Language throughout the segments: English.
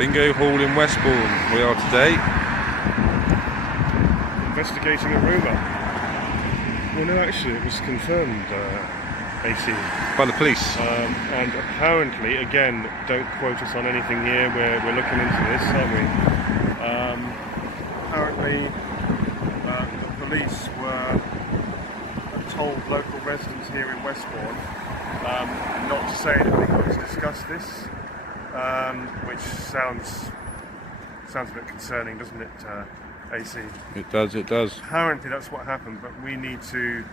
Bingo Hall in Westbourne we are today. Investigating a rumour. Well, no, actually, it was confirmed, AC. By the police. And apparently, again, don't quote us on anything here, we're looking into this, aren't we? Apparently, the police told local residents here in Westbourne not to say anything, not to discuss this, which sounds a bit concerning, doesn't it, AC? It does. Apparently that's what happened, but we need to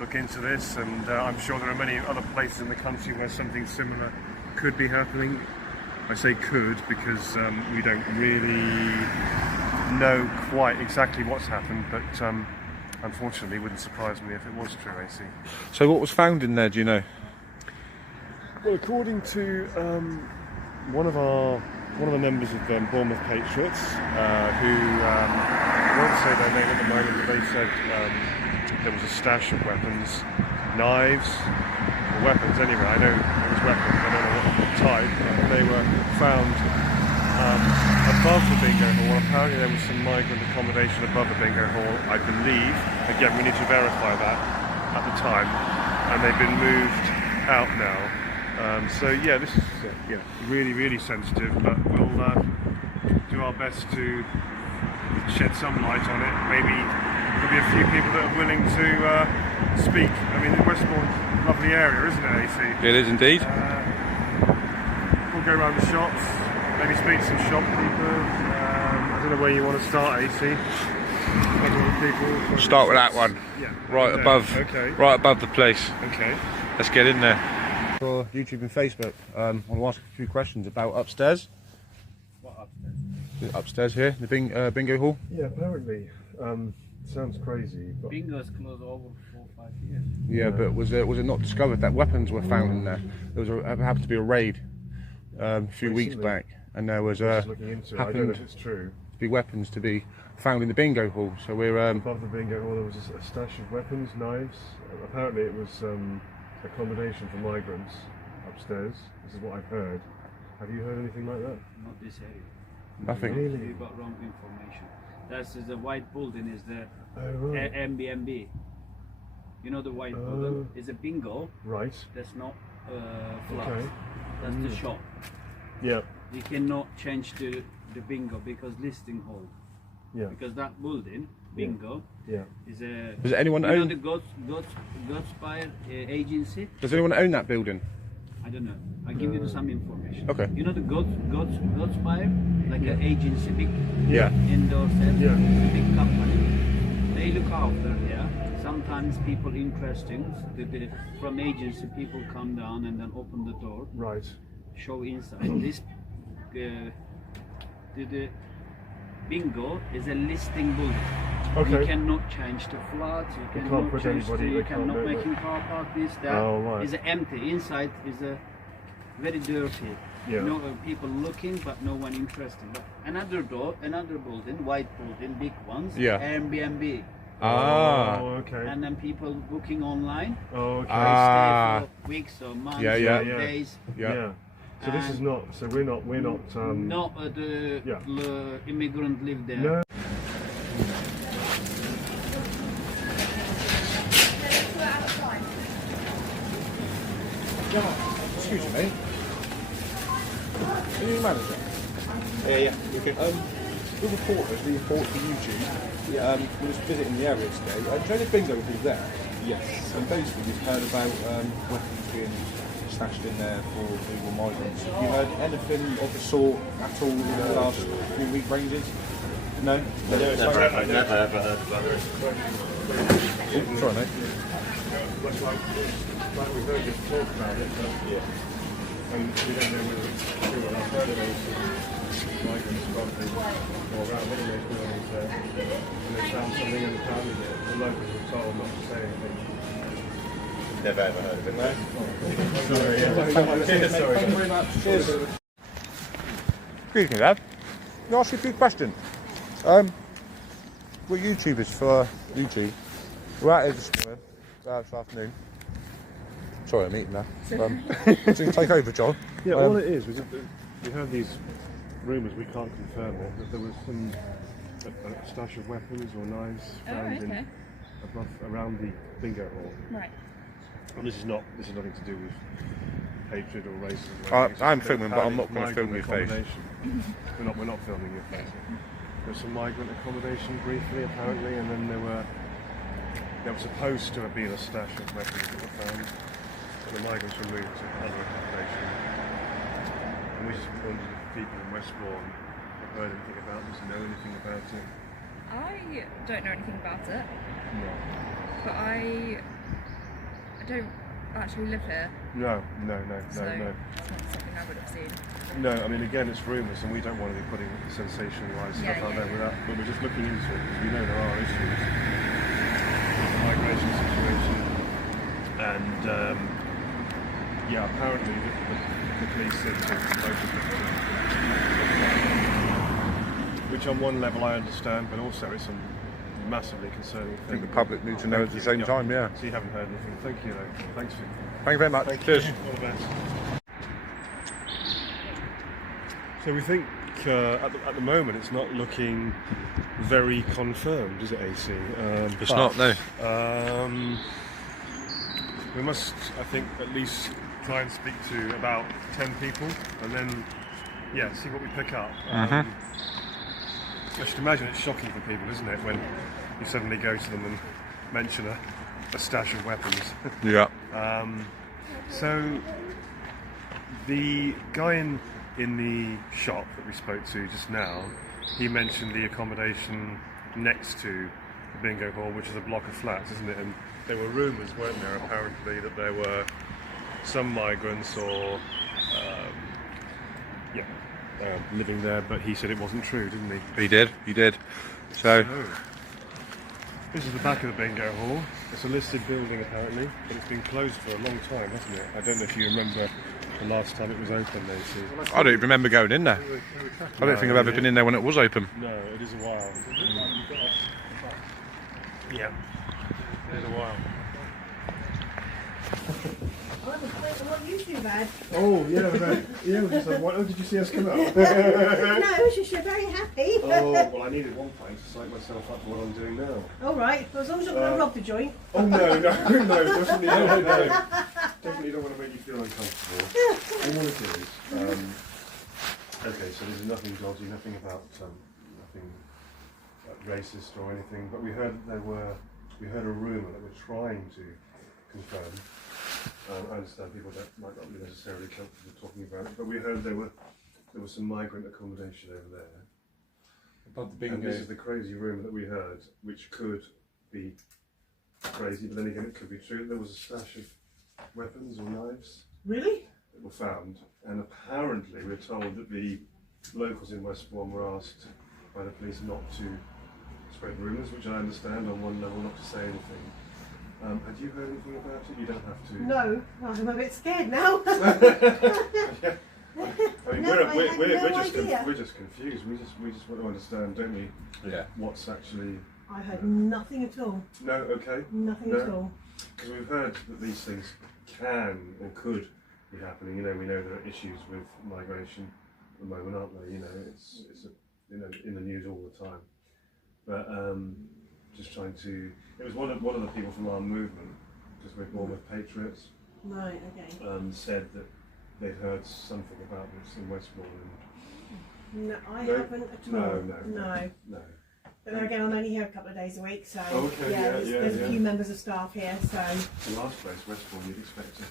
look into this, and I'm sure there are many other places in the country where something similar could be happening. I say could because we don't really know quite exactly what's happened, but unfortunately it wouldn't surprise me if it was true, AC. So what was found in there, do you know? Well, according to one of the members of Bournemouth Patriots, who I won't say their name at the moment, but they said there was a stash of weapons, knives, or weapons anyway. I know it was weapons, I don't know what type, but they were found above the bingo hall. Apparently there was some migrant accommodation above the bingo hall, I believe. Again, we need to verify that at the time, and they've been moved out now. So yeah, this is really sensitive, but we'll do our best to shed some light on it. Maybe there'll be a few people that are willing to speak. I mean, Westbourne's a lovely area, isn't it, AC? It is indeed. We'll go around the shops, maybe speak to some shopkeepers. I don't know where you want to start, AC. People. Start with that one. Yeah. Right above. Okay. Right above the place. Okay. Let's get in there. For YouTube and Facebook, I want to ask a few questions about upstairs. What upstairs? Upstairs here, the bingo hall. Yeah, apparently. Sounds crazy. But Bingo's closed over 4 or 5 years. Yeah, but was it not discovered that weapons were found in there? There was happened to be a raid a few weeks back, and there was just looking into it. I don't know if it's true. to be weapons to be found in the bingo hall. So we're Above the bingo hall there was a stash of weapons, knives. Apparently it was accommodation for migrants upstairs. This is what I've heard. Have you heard anything like that? Not this area. nothing. Really? You got wrong information. That's the white building is the Right. Airbnb. You know the white building is a bingo. Right. That's not flat. Okay. That's the shop. Yeah. You cannot change the bingo because listing hold. Yeah. Because that building bingo Yeah. is a. Does anyone you know own? the Godspire agency? Does anyone own that building? I don't know. I'll give you some information. Okay. You know the Godspire, like an agency, big Yeah. indoor set, Yeah. it's a big company. They look after, yeah. Sometimes people interesting, from agency people come down and then open the door, Right. show inside. This the bingo is a listing building. Okay. You cannot change the flats, you can't cannot put change anybody- you they can't cannot do make that. in car park this, that. Oh, right. It's empty. Inside is a very dirty. Yeah. No people looking, but no one interested. But another building, white building, big ones. Yeah. Airbnb. Ah. Oh, okay. And then people booking online. Oh, okay. Ah. Stay for weeks or months Yeah, yeah. or Yeah. days. Yeah. So this is not. So we're not. Not the Yeah. immigrant live there. No. Excuse me, mate. Are you a manager? Yeah. Okay. We're reporters. We report for YouTube. We're just visiting the area today. Do you know the bingo hall there? Yes. And basically, we've heard about weapons being stashed in there for illegal migrants. Have you heard anything of the sort at all in the last few week ranges? No? Never ever heard about it. Oh, sorry, mate. Like we heard you talk about it, but and we don't know whether it's true or not. I've heard of those migrants probably or around one of those buildings there, and they found something in the town that the locals were told not to say anything. Never ever heard of it, no? Sorry, sorry. Thank you very much. Cheers. Excuse me, lad. Can I ask you a few questions? We're YouTubers for YouTube. We're out here this morning, this afternoon. Sorry, I'm eating now. So you take over, John. Yeah, all it is, we have these rumours, we can't confirm it, that there was a stash of weapons or knives found in around the bingo hall. Right. And this is nothing to do with hatred or racism. I'm filming, but I'm not going to film your face. We're not filming your face. There was some migrant accommodation briefly, apparently, and then there was supposed to have been a stash of weapons that were found. But the migrants were moved to other accommodation. And we just wondered if people in Westbourne have heard anything about this, know anything about it. I don't know anything about it, No. but I don't actually live here, No. so it's not something I would have seen. No, I mean, again, it's rumours, and we don't want to be putting sensationalised stuff out there without, but we're just looking into it because we know there are issues with the migration situation, and apparently the police said to local people, which on one level I understand, but also it's a massively concerning thing. I think the public need to know at the same time, yeah. So you haven't heard anything. Thank you, though. Thanks for. Thank you very much. Thank Cheers. you. All the best. So we think at the moment it's not looking very confirmed, is it, AC? It's not, no. We must, I think, at least try and speak to about 10 people, and then, see what we pick up. I should imagine it's shocking for people, isn't it, when you suddenly go to them and mention a stash of weapons. Yeah. So the guy in the shop that we spoke to just now, he mentioned the accommodation next to the bingo hall, which is a block of flats, isn't it? And there were rumours, weren't there, apparently, that there were some migrants or living there, but he said it wasn't true, didn't he? He did. So, this is the back of the bingo hall. It's a listed building apparently, but it's been closed for a long time, hasn't it? I don't know if you remember the last time it was open, AC. I don't even remember going in there. I don't think I've ever been in there when it was open. No, it is a while. Yeah, it is a while. I was waiting on you two, man. Oh, yeah, we just like, what did you see us come out? No, it's just you're very happy. Oh, well, I needed one pint to psych myself up for what I'm doing now. All right, well, as long as you're not going to rob the joint. Oh, no, definitely not. Definitely don't want to make you feel uncomfortable. All it is, okay, so there's nothing dodgy, nothing about, nothing racist or anything, but we heard a rumour that we're trying to confirm. I understand people might not be necessarily comfortable talking about it, but we heard there was some migrant accommodation over there. Above the bingo. And this is the crazy rumour that we heard, which could be crazy, but then again it could be true. There was a stash of weapons or knives Really? that were found, and apparently we're told that the locals in Westbourne were asked by the police not to spread rumours, which I understand on one level, not to say anything. Had you heard anything about it? You don't have to. No, well, I'm a bit scared now. Yeah. I mean, No, I had no idea. we're just confused. We just want to understand, don't we? Yeah. What's actually. I heard nothing at all. No, okay. Nothing No. at all. Because we've heard that these things can or could be happening. You know, we know there are issues with migration at the moment, aren't there? You know, it's in the news all the time. But just trying to. It was one of the people from our movement, because we're Bournemouth Patriots, Right, okay. said that they'd heard something about this in Westbourne. No, I No? haven't at No, all. no. But then again, I'm only here a couple of days a week, so Oh, okay, there's yeah. a few members of staff here, so The last place, Westbourne, you'd expect it.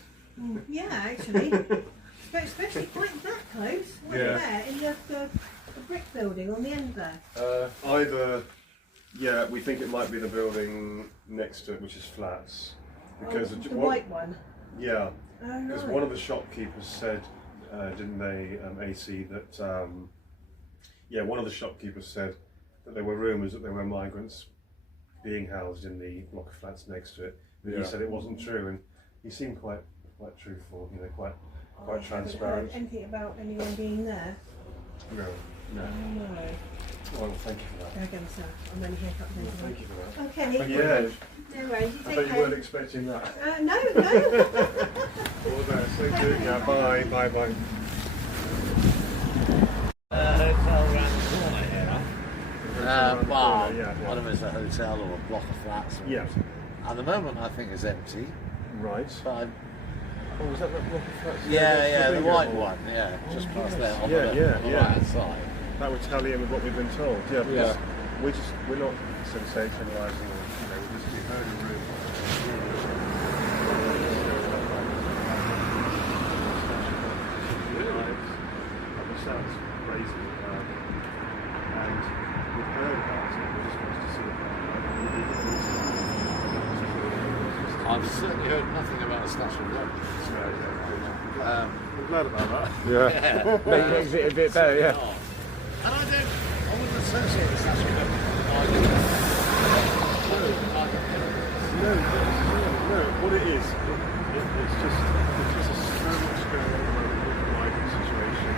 yeah, actually, but especially quite that close. Right Yeah. there, in the brick building on the end there. Either, we think it might be the building next to it, which is flats. Because the white one. Yeah, Oh, because right. one of the shopkeepers said, didn't they, AC, that, one of the shopkeepers said that there were rumours that there were migrants being housed in the block of flats next to it. But he said it wasn't true, and he seemed quite truthful, you know, quite I haven't transparent. heard anything about anyone being there. No. No. Well, thank you for that. There again, sir. I'm only here a couple of days a Thank week. you for that. Okay. Thank you very much. No worries. You I take bet you care. weren't expecting that. No. All the best. Thank you. Yeah, bye. around the Well, corner, yeah. one of them is a hotel or a block of flats. Or Yeah. At the moment, I think it's empty. Right. But Oh, was that block of flats? yeah, the bigger white one. one, yeah, just past yes. there on Yeah, the, yeah, on the yeah. right side. That would tally in with what we've been told. Yeah, Yeah. because we're not sensationalising or we heard a rumour. That sounds crazy. And we've heard about it. We just wanted to see it. I've certainly heard nothing about a stash of weapons. I'm glad about that. Yeah. Makes it a bit better, yeah. And I wouldn't associate a stash of weapons with an idea. No, what it is, it's just because there's so much going on at the moment with the migrant situation.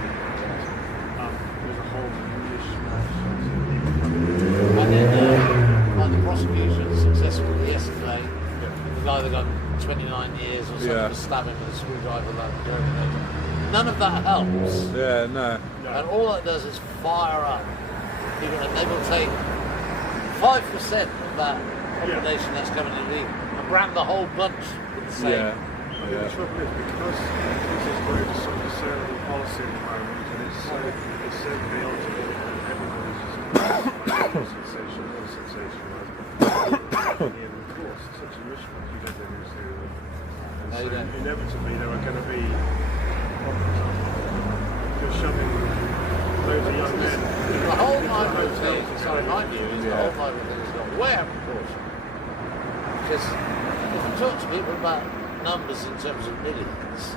There's a whole mishmash of I did like the prosecution successfully yesterday. The guy that got 29 years or something for stabbing with a screwdriver like a Terminator. None of that helps. Yeah, no. And all that does is fire up people, and they will take 5% of that population that's coming in legal and brand the whole bunch with the same. Yeah. I think the trouble is because this is very sort of discernible policy at the moment, and it's so chaotic, and everybody's just sensation, not sensationalised, but of course, it's such a mishmash. You don't know who's who, and No, so you don't. inevitably there are going to be problems. You're shoving loads of young men. The whole into migrant thing, hotels. sorry, my view is the whole migrant thing has got way out of proportion. Because if you talk to people about numbers in terms of millions,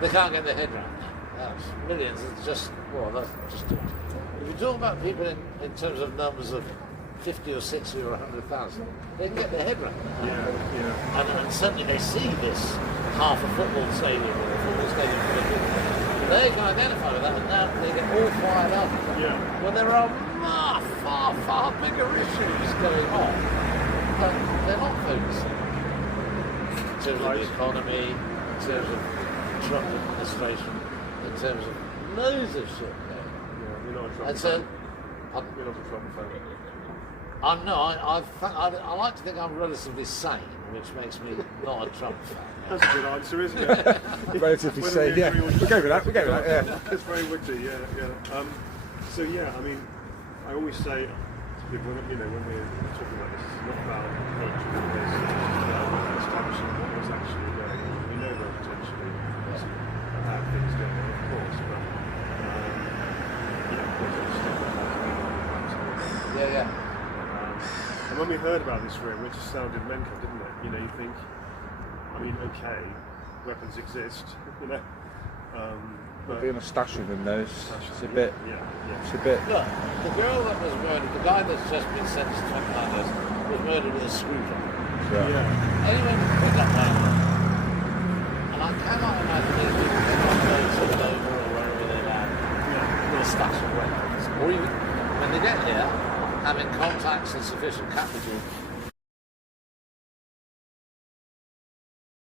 they can't get their head around that. That's millions, it's just, well, that's just too much. If you talk about people in terms of numbers of 50 or 60 or 100,000, they can get their head around that. Yeah. And suddenly they see this half a football stadium or a football stadium full of people. They can identify with that, and now they get all fired up. Yeah. When there are far bigger issues going on, but they're not focusing in terms of the economy, in terms of Trump administration, in terms of loads of shit there. Yeah, you're not a Trump And so, fan. You're not a Trump fan. I'm no, I like to think I'm relatively sane, which makes me not a Trump fan. That's a good answer, isn't it? Relatively Whether sane, we yeah. agree or We'll go with that, yeah. That's very witty, yeah. So yeah, I mean, I always say to people, when we're talking about this, it's not about approaching the case, it's about establishing what was actually going on. We know there are potentially some bad things going on, of course, but Yeah. and when we heard about this room, it just sounded mental, didn't it? You know, you think, I mean, okay, weapons exist, you know, but Being a stashing them though, it's a bit. yeah. It's a bit. Look, the girl that was murdered, the guy that's just been sentenced to 29 years, was murdered with a screwdriver. Yeah. Anyone can pick up one of them. And I cannot imagine these people going to Dover or wherever they land with a stash of weapons. Or even, when they get here, having contacts and sufficient capital